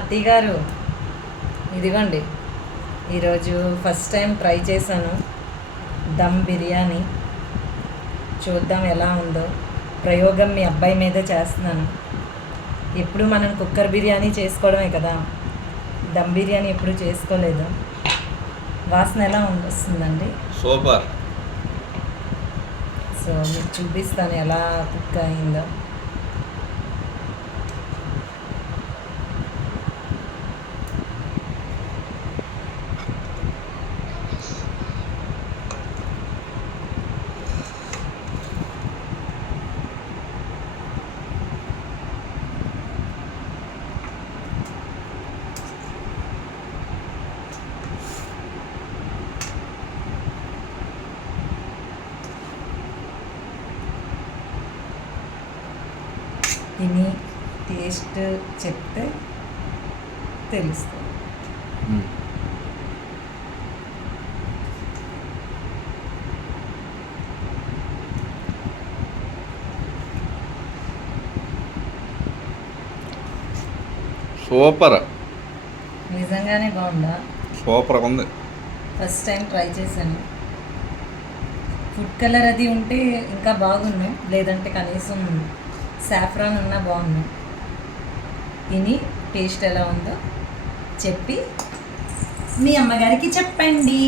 అత్తయ్య గారు, ఇదిగోండి ఈరోజు ఫస్ట్ టైం ట్రై చేశాను దమ్ బిర్యానీ. చూద్దాం ఎలా ఉందో. ప్రయోగం మీ అబ్బాయి మీదే చేస్తున్నాను. ఎప్పుడు మనం కుక్కర్ బిర్యానీ చేసుకోవడమే కదా, దమ్ బిర్యానీ ఎప్పుడు చేసుకోలేదు. వాసన ఎలా వస్తుందండి? సూపర్. సో మీకు చూపిస్తాను ఎలా కుక్ అయిందో. తిని టేస్ట్ చెప్తే తెలుస్తుంది. సూపర్. నిజంగానే బాగుందా? సూపర్గా ఉంది. ఫస్ట్ టైం ట్రై చేశాను. ఫుడ్ కలర్ అది ఉంటే ఇంకా బాగున్నాయి, లేదంటే కనీసం సాఫ్రాన్ ఉన్నా బాగున్నాయి. తిని టేస్ట్ ఎలా ఉందో చెప్పి మీ అమ్మగారికి చెప్పండి.